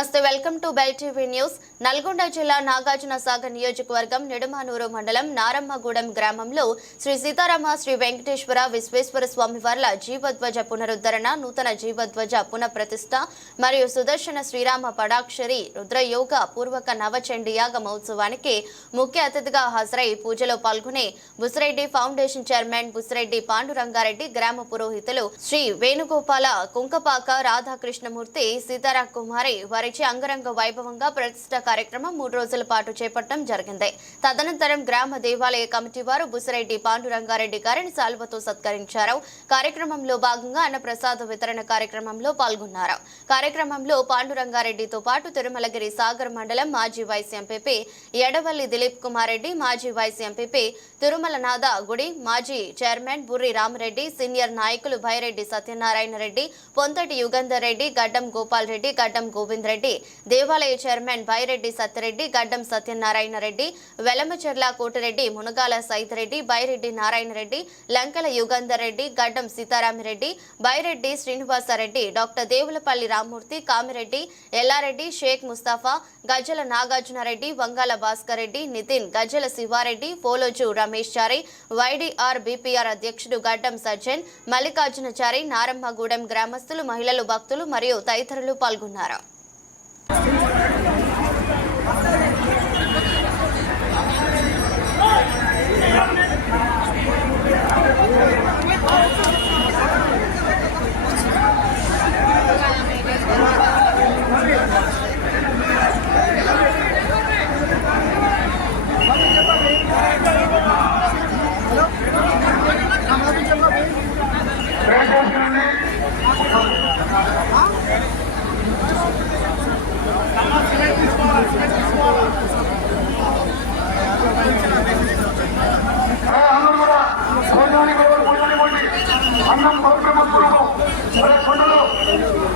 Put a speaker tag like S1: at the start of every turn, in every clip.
S1: Namaste welcome to bell TV news. Nalgonda జిల్లా నాగార్జున సాగర్ నియోజకవర్గం నిడమానూరు మండలం నారమ్మగూడెం గ్రామంలో శ్రీ సీతారామ శ్రీ వెంకటేశ్వర విశ్వేశ్వర స్వామి వార్ల జీవధ్వజ పునరుద్ధరణ నూతన జీవధ్వజ పునఃప్రతిష్ఠ మరియు సుదర్శన శ్రీరామ పడాక్షరి రుద్రయోగ పూర్వక నవచండియాగ మహోత్సవానికి ముఖ్య అతిథిగా హాజరై పూజలో పాల్గొనే బుసిరెడ్డి ఫౌండేషన్ చైర్మన్ బుసిరెడ్డి పాండురంగారెడ్డి గ్రామ పురోహితులు శ్రీ వేణుగోపాల కుంకపాక రాధాకృష్ణమూర్తి సీతారా కుమారి వారిచే అంగరంగ వైభవంగా ప్రతిష్ట కార్యక్రమం మూడు రోజుల పాటు చేపట్టడం జరిగింది. తదనంతరం గ్రామ దేవాలయ కమిటీ వారు బుసిరెడ్డి పాండురంగారెడ్డి గారిని సాల్వతో సత్కరించారు. కార్యక్రమంలో భాగంగా అన్నప్రసాద వితరణ కార్యక్రమంలో పాల్గొన్నారు. కార్యక్రమంలో పాండురంగారెడ్డితో పాటు తిరుమలగిరి సాగర్ మండలం మాజీ వైస్ ఎంపీపీ ఎడవల్లి దిలీప్ కుమార్ రెడ్డి మాజీ వైస్ ఎంపీపీ తిరుమలనాథ గుడి మాజీ చైర్మన్ బుర్రి రామరెడ్డి సీనియర్ నాయకులు భైరెడ్డి సత్యనారాయణ రెడ్డి పొంతటి యుగంధర్ రెడ్డి గడ్డం గోపాల్ రెడ్డి గడ్డం గోవింద్ రెడ్డి దేవాలయ చైర్మన్ బైరెడ్డి సత్యరెడ్డి గడ్డం Satyanarayana Reddy వెలమచెర్ల Koti Reddy Munagala Saidi Reddy Byreddy Narayana Reddy Lankala Yugandhar Reddy Gaddam Sitaramireddy Byreddy Srinivasareddy doctor Devulapalli Rammurthy Kamireddy Yellareddy Shaik Mustafa Gajjala Nagarjunareddy Vangala Bhaskar Reddy Nitin Gajjala Sivareddy Poloju Ramesh Chari YDR BPR అధ్యక్షుడు గడ్డం సజ్జన్ మల్లికార్జునచారి నారమ్మగూడెం గ్రామస్తులు మహిళలు భక్తులు మరియు తదితరులు పాల్గొన్నారు.
S2: Thank you.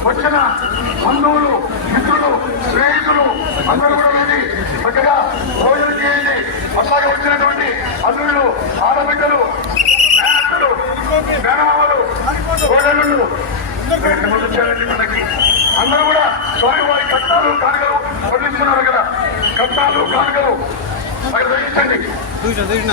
S2: వచ్చిన బంధువులు మిత్రులు స్నేహితులు అందరూ కూడా రండి చక్కగా భోజనం చేయండి. అట్లాగే వచ్చినటువంటి అల్లుళ్ళు ఆడబిడ్డలు మేనత్తలు మేనమామలు కోడళ్ళు. వచ్చారండి మనకి. అందరూ కూడా స్వామి వారి కట్టాలు కానుకలు పండిస్తున్నారు కదా. కట్టాలు కానుకలు అవి గ్రహించండి
S3: చూసిన